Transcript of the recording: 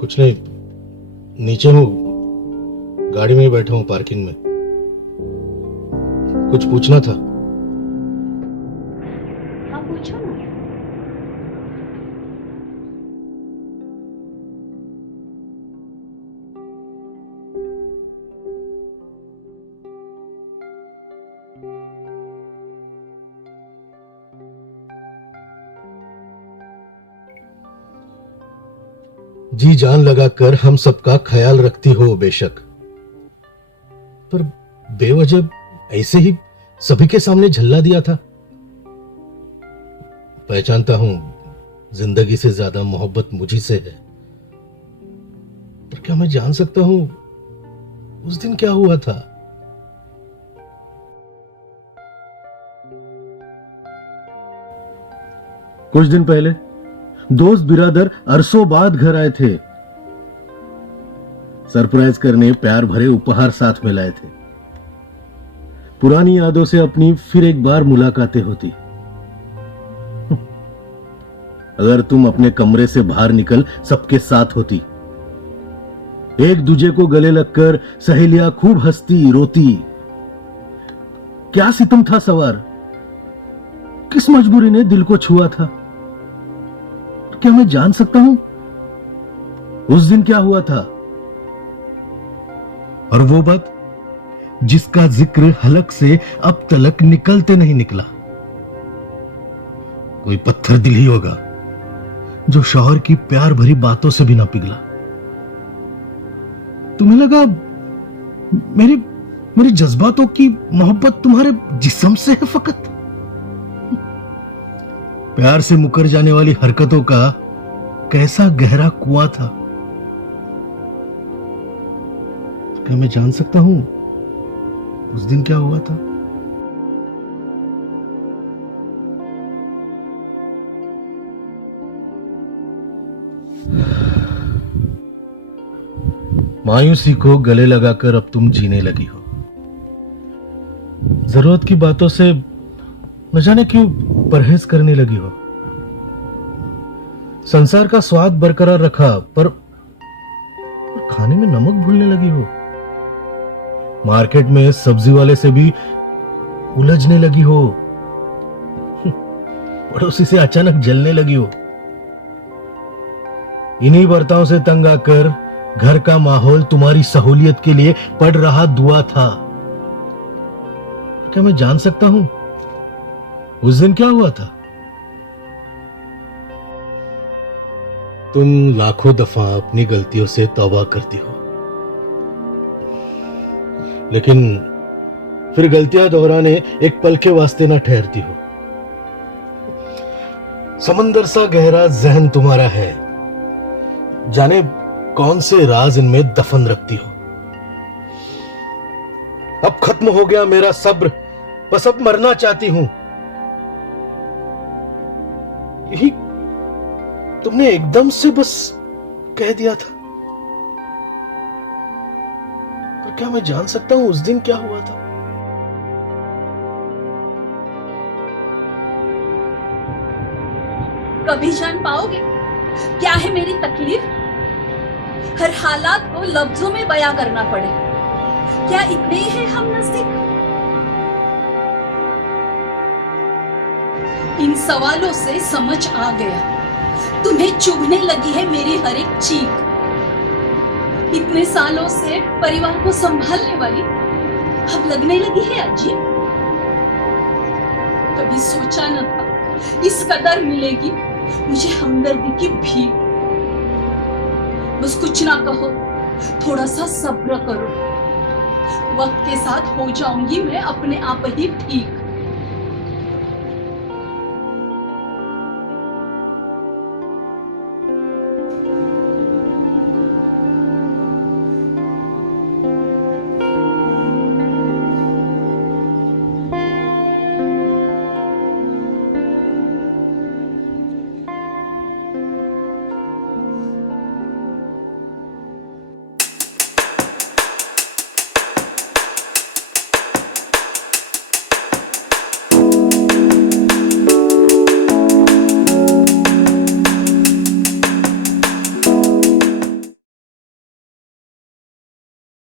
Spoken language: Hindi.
कुछ नहीं, नीचे हूँ, गाड़ी में ही बैठा हूँ पार्किंग में। कुछ पूछना था। हाँ पूछो ना। जी जान लगाकर हम सबका ख्याल रखती हो बेशक, पर बेवजह ऐसे ही सभी के सामने झल्ला दिया था। पहचानता हूं जिंदगी से ज्यादा मोहब्बत मुझी से है, पर क्या मैं जान सकता हूं उस दिन क्या हुआ था? कुछ दिन पहले दोस्त बिरादर अरसों बाद घर आए थे। सरप्राइज करने प्यार भरे उपहार साथ में लाए थे। पुरानी यादों से अपनी फिर एक बार मुलाकातें होती। अगर तुम अपने कमरे से बाहर निकल सबके साथ होती, एक दूजे को गले लगकर सहेलियां खूब हंसती रोती। क्या सितम था सवार, किस मजबूरी ने दिल को छुआ था? क्या मैं जान सकता हूं उस दिन क्या हुआ था? और वो बात जिसका जिक्र हलक से अब तलक निकलते नहीं निकला। कोई पत्थर दिल ही होगा जो शौहर की प्यार भरी बातों से भी ना पिघला। तुम्हें लगा मेरे जज्बातों की मोहब्बत तुम्हारे जिस्म से है फकत? प्यार से मुकर जाने वाली हरकतों का कैसा गहरा कुआं था। क्या मैं जान सकता हूं उस दिन क्या हुआ था? मायूसी को गले लगाकर अब तुम जीने लगी हो। जरूरत की बातों से न जाने क्यों परहेज करने लगी हो। संसार का स्वाद बरकरार रखा, पर खाने में नमक भूलने लगी हो। मार्केट में सब्जी वाले से भी उलझने लगी हो। पड़ोसी से अचानक जलने लगी हो। इन्हीं बर्ताव से तंग आकर घर का माहौल तुम्हारी सहूलियत के लिए पड़ रहा दुआ था। क्या मैं जान सकता हूं उस दिन क्या हुआ था? तुम लाखों दफा अपनी गलतियों से तौबा करती हो, लेकिन फिर गलतियां दोहराने एक पल के वास्ते ना ठहरती हो। समंदर सा गहरा जहन तुम्हारा है, जाने कौन से राज इनमें दफन रखती हो। अब खत्म हो गया मेरा सब्र, बस अब मरना चाहती हूं। यही तुमने एकदम से बस कह दिया था, पर क्या मैं जान सकता हूं उस दिन क्या हुआ था? कभी जान पाओगे क्या है मेरी तकलीफ? हर हालात को लफ्जों में बयां करना पड़े, क्या इतने ही है हम नजदीक? इन सवालों से समझ आ गया, तुम्हें चुभने लगी है मेरी हर एक चीख। इतने सालों से परिवार को संभालने वाली अब लगने लगी है अजीब। कभी सोचा न था इस कदर मिलेगी मुझे हमदर्दी की भीख। बस कुछ ना कहो, थोड़ा सा सब्र करो, वक्त के साथ हो जाऊंगी मैं अपने आप ही ठीक।